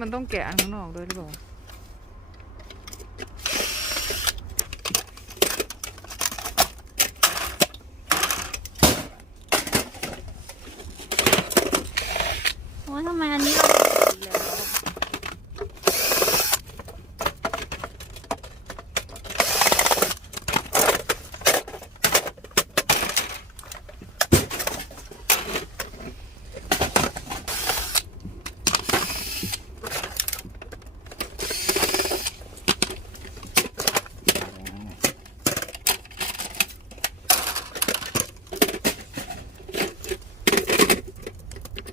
มันต้องแกะอันข้างนอกด้วยหรือเปล่า โอ้ยทำไมอันนี้เราอีกแล้ว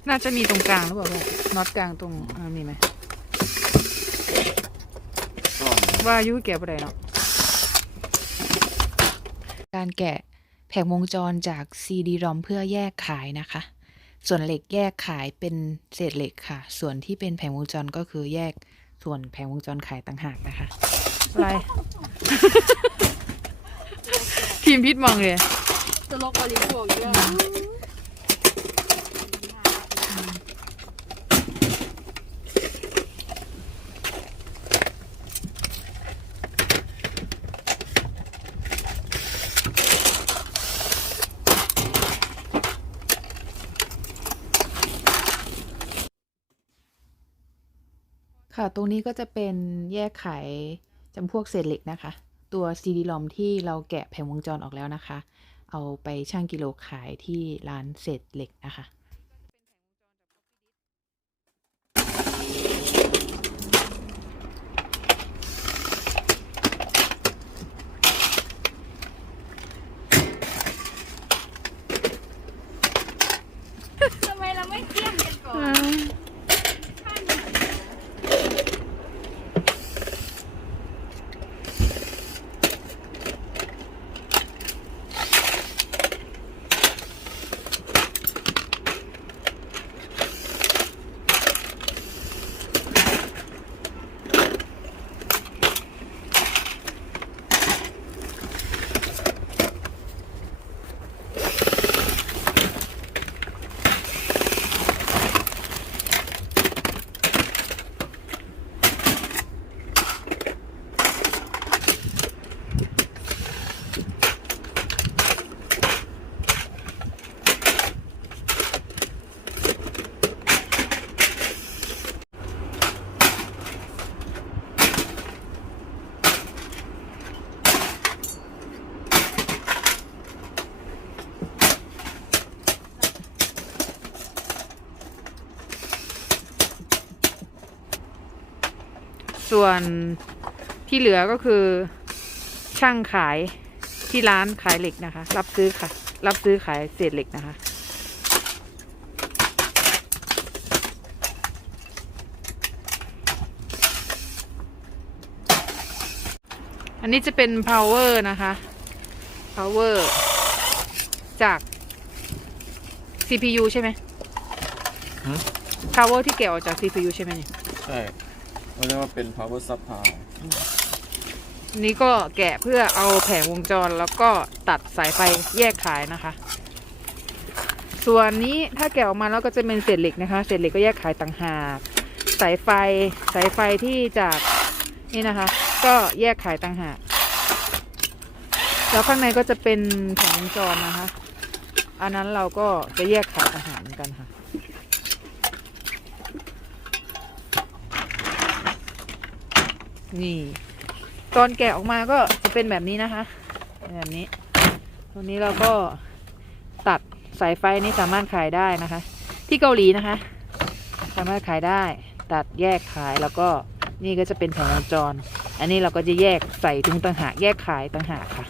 น่า จะมีตรงกลางหรือเปล่าพ่อน็อตกลางตรงอ่ามีไหมก็ว่าอายุแกะไปไหนเนาะการแกะแผงวงจรจาก CD-ROM เพื่อแยกขายนะคะ ส่วนเหล็กแยกขายเป็นเศษเหล็กค่ะ ส่วนที่เป็นแผงวงจรก็คือแยกส่วนแผงวงจรขายต่างหากนะคะอะไรทีมพิษมองเลยจะลกบริโภคเยอะ ค่ะ ตรงนี้ก็จะเป็นแยกขายจำพวกเศษเหล็กนะคะ ตัว CD-ROM ที่เราแกะแผงวงจรออกแล้วนะคะ เอาไปชั่งกิโลขายที่ร้านเศษเหล็กนะคะ ส่วนที่เหลือก็คือช่างขายที่ร้านขายเหล็กนะคะ รับซื้อค่ะ รับซื้อขายเศษเหล็กนะคะ อันนี้จะเป็น power นะคะ power จาก CPU ใช่ไหมฮะ power ที่แกะออกจาก CPU ใช่ไหมเนี่ย ใช่ เขาเรียกว่าเป็น power supply นี่ก็แกะเพื่อเอาแผงวงจรแล้วก็ตัดสายไฟแยกขายนะคะ ส่วนนี้ถ้าแกะออกมาแล้วก็จะเป็นเศษเหล็กนะคะ เศษเหล็กก็แยกขายต่างหาก สายไฟสายไฟที่จากนี่นะคะ ก็แยกขายต่างหาก แล้วข้างในก็จะเป็นแผงวงจรนะคะ อันนั้นเราก็จะแยกขายต่างหากเหมือนกันค่ะ นี่ ตอนแกะออกมาก็จะเป็นแบบนี้นะคะ แบบนี้ตัวนี้เราก็ตัดสายไฟนี้สามารถขายได้นะคะ ที่เกาหลีนะคะ สามารถขายได้ ตัดแยกขายแล้วก็นี่ก็จะเป็นแผงวงจร อันนี้เราก็จะแยกใส่ถุงต่างหากแยกขายต่างหากค่ะ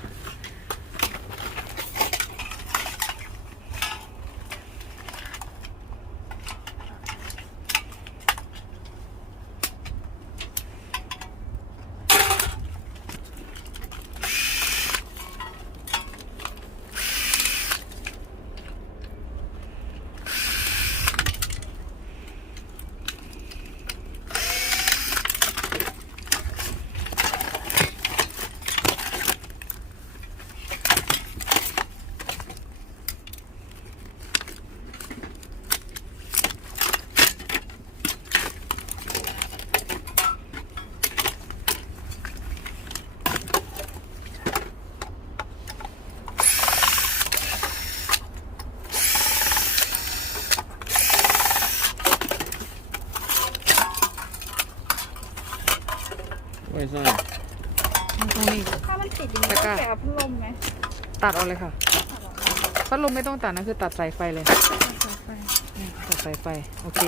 ตัดเอาเลยค่ะพัดลมไม่ต้องตัดนะคือตัดสายไฟเลยเนี่ยตัดสายไฟโอเค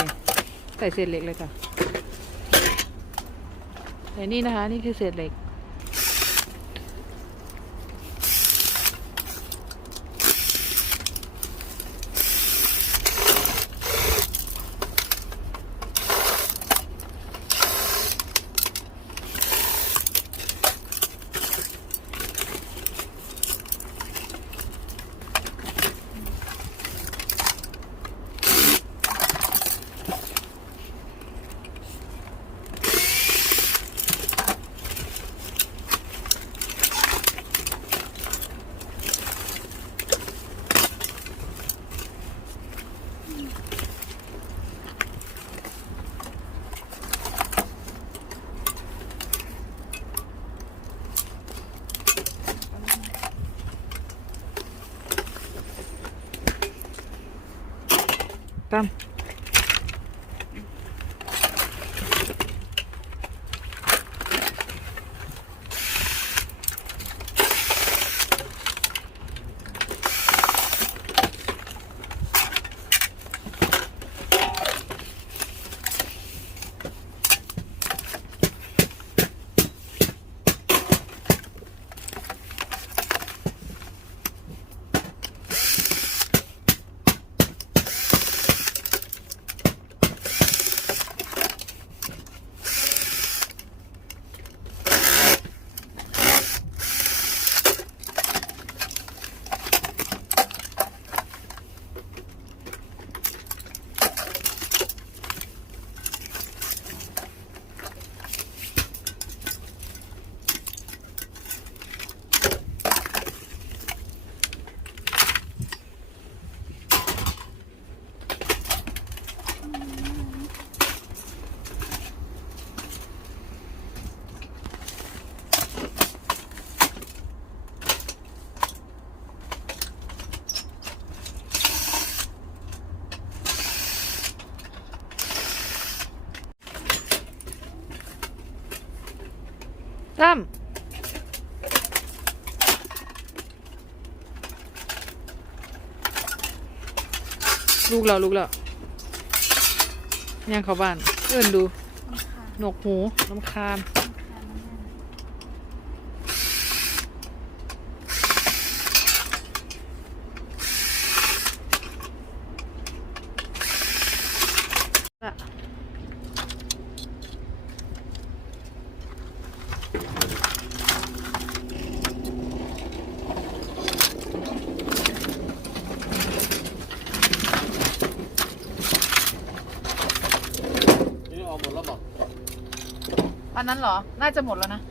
ใส่เศษเหล็กเลยจ้ะแต่นี่นะคะ นี่คือเศษเหล็ก ตั้มลูกเราลูกเรายังเข้าบ้าน เอินดู หนวกหูน้ำคาญ อะ นี่เอาหมดแล้วบอก อั นั้นเหรอ น่าจะหมดแล้วนะ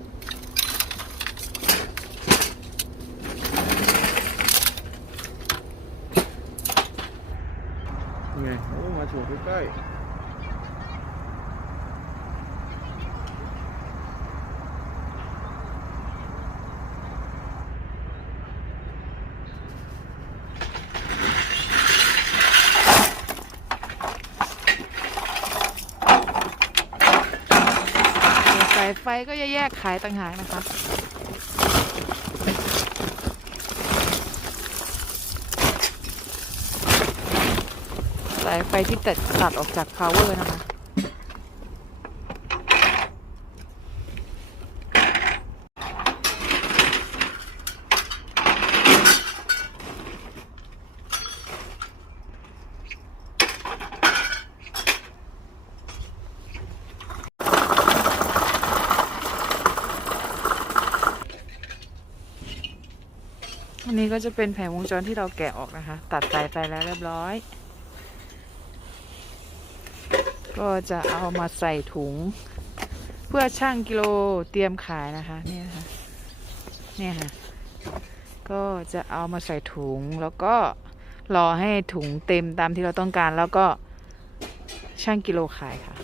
ไงโอ้มาถูกใกล้ๆ สายไฟ ก็จะแยกขายต่างหากนะคะสายไฟที่ตัดตัดออกจาก power นะคะ อันนี้ก็จะเป็นแผงวงจรที่เราแกะออกนะคะ ตัดสายไฟแล้วเรียบร้อย ก็จะเอามาใส่ถุง เพื่อช่างกิโลเตรียมขายนะคะเนี่ยค่ะเนี่ยค่ะ ก็จะเอามาใส่ถุงแล้วก็รอให้ถุงเต็มตามที่เราต้องการแล้วก็ช่างกิโลขายค่ะ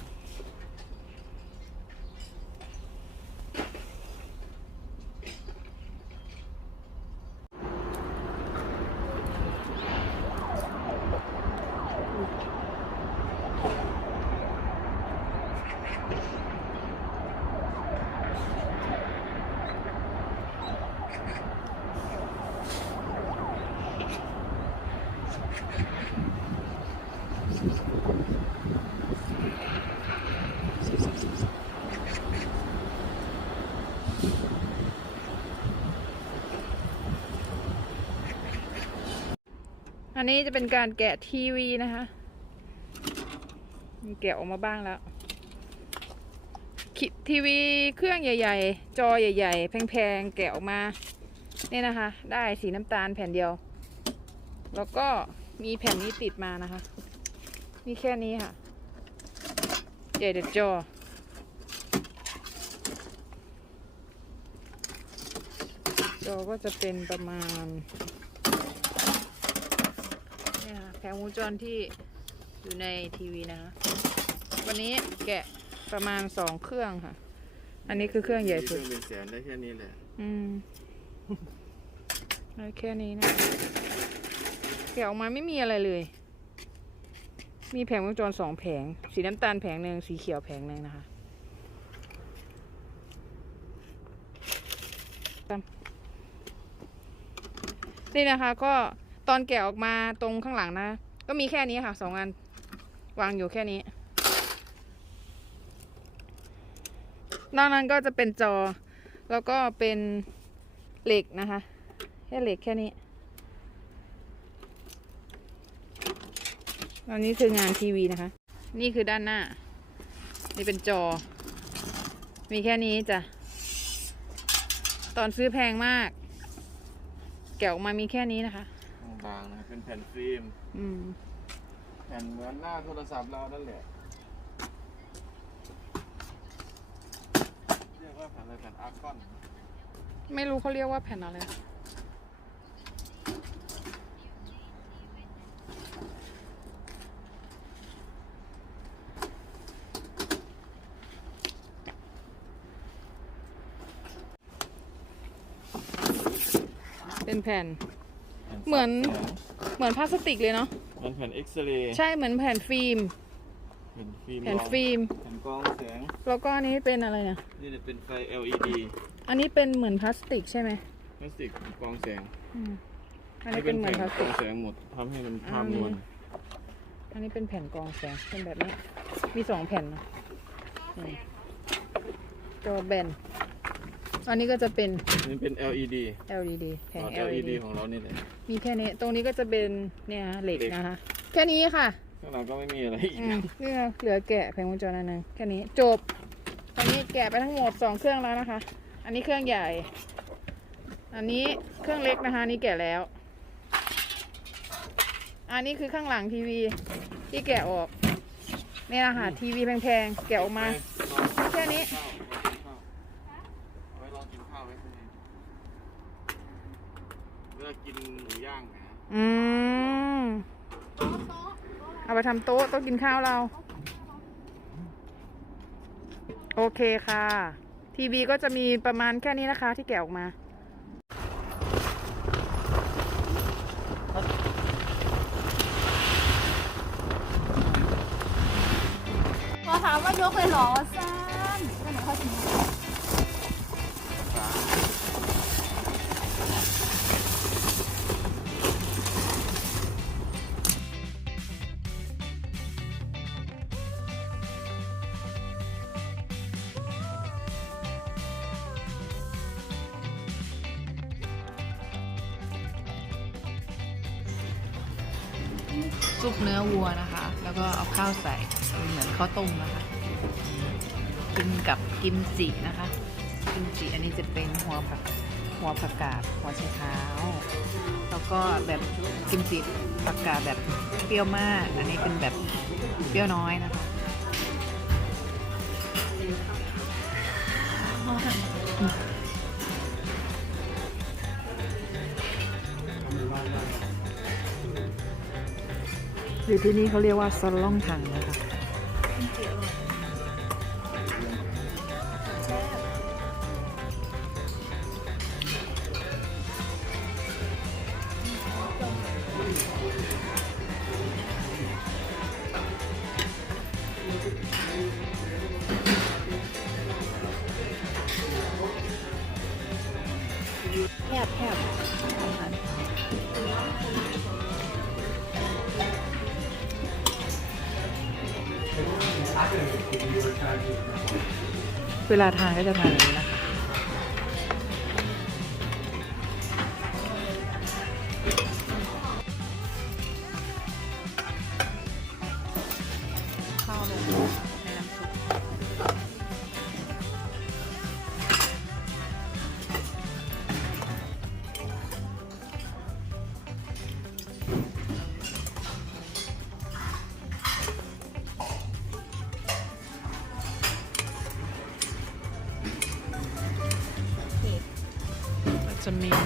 อันนี้จะเป็นการแกะทีวีนะคะแกะออกมาบ้างแล้วคิทีวีเครื่องใหญ่ ๆ จอใหญ่ ๆ แพงๆ แกะออกมาเนี่ยนะคะ ได้สีน้ำตาลแผ่นเดียว แล้วก็มีแผ่นนี้ติดมานะคะมีแค่นี้ค่ะใหญ่เด็ดจอจอก็จะเป็นประมาณ งวงจรที่อยู่ในทีวีนะคะ วันนี้แกะประมาณสองเครื่องค่ะ อันนี้คือเครื่องใหญ่เคสุรื่ดองเป็นแสนได้แค่นี้แหละ อืมเอาแค่นี้นะแกะออกมาไม่มีอะไรเลย มีแผงวงจรสองแผง สีน้ำตาลแผงหนึ่งสีเขียวแผงหนึ่งนะคะตามนี่นะคะก็ ตอนแกะออกมาตรงข้างหลังนะ ก็มีแค่นี้ค่ะสองอัน วางอยู่แค่นี้นอกนั้นก็จะเป็นจอ แล้วก็เป็นเหล็กนะคะ แค่เหล็กแค่นี้ อันนี้คืองานทีวีนะคะ นี่คือด้านหน้า นี่เป็นจอ มีแค่นี้จ้ะ ตอนซื้อแพงมาก แกะออกมามีแค่นี้นะคะ บางๆนะครับเป็นแผ่นฟิล์มอืมแผ่นเหมือนหน้าโทรศัพท์เรานั่นแหละเรียกว่าแผ่นอะไรแผ่นอาร์กอนไม่รู้เขาเรียกว่าแผ่นอะไร เป็นแผ่น เหมือน เหมือนพลาสติกเลยเนาะมันแผ่นเอ็กซเรย์ใช่เหมือนแผ่นฟิล์มแผ่นฟิล์มแผ่นฟิล์มแผ่นกรองแสงแล้วก็อันนี้เป็นอะไรเนี่ยนี่จะเป็นไฟ LED อันนี้เป็นเหมือนพลาสติกใช่ไหมพลาสติกกรองแสงอืมอันนี้เป็นเหมือนพลาสกรติอกงแสงหมดทำให้มันภาพนวลอันนี้เป็นแผ่นกรองแสงเป็นแบบนี้ มีสองแผ่นนะนี่จอแบน อันนี้ก็จะเป็น นี่เป็น LED LED แผหลงอด LED LED ของเรานี่แหละมีแค่นี้ ตรงนี้ก็จะเป็นเนี่ยฮะเหล็กเหล็กนะคะ แค่นี้ค่ะข้างหลังก็ไม่มีอะไรอีกอืมนี่ไงเหลือแกะแผงวงจรอันหนึงแค่นี้จบ ตอนนี้แกะไปทั้งหมดสองเครื่องแล้วนะคะ อันนี้เครื่องใหญ่ อันนี้เครื่องเล็กนะคะอันนี้แกะแล้ว อันนี้คือข้างหลังทีวีที่แกะออกนี่แหละค่ะทีวีแพงๆแกะออกมา แค่นี้เอาไว้ลองกินข้าวไว้ข้างในเวลากินหมูย่างนะ อืมเอาไปทำโต๊ะโต๊ะกินข้าวเรา โอเคค่ะ ทีวีก็จะมีประมาณแค่นี้นะคะที่แกะออกมาพอถามว่ายกเลยเหรอซ่านก็ไหนเขาถึง ซุปเนื้อวัวนะคะ แล้วก็เอาข้าวใส่เหมือนข้าวต้มนะคะ กินกับกิมจินะคะ กิมจิอันนี้จะเป็นหัวผักหัวผักกาดหัวไชเท้า แล้วก็แบบกิมจิผักกาดแบบเปรี้ยวมาก อันนี้เป็นแบบเปรี้ยวน้อยนะคะ รือที่นี่เขาเรียกว่าซอลล่องถังนะคะแคบแคบ เวลาทานก็จะทานอย่างนี้นะคะ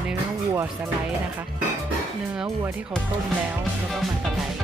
เนื้อวัวสไลด์นะคะ เนื้อวัวที่เขาต้มแล้วแล้วก็มาสไลด์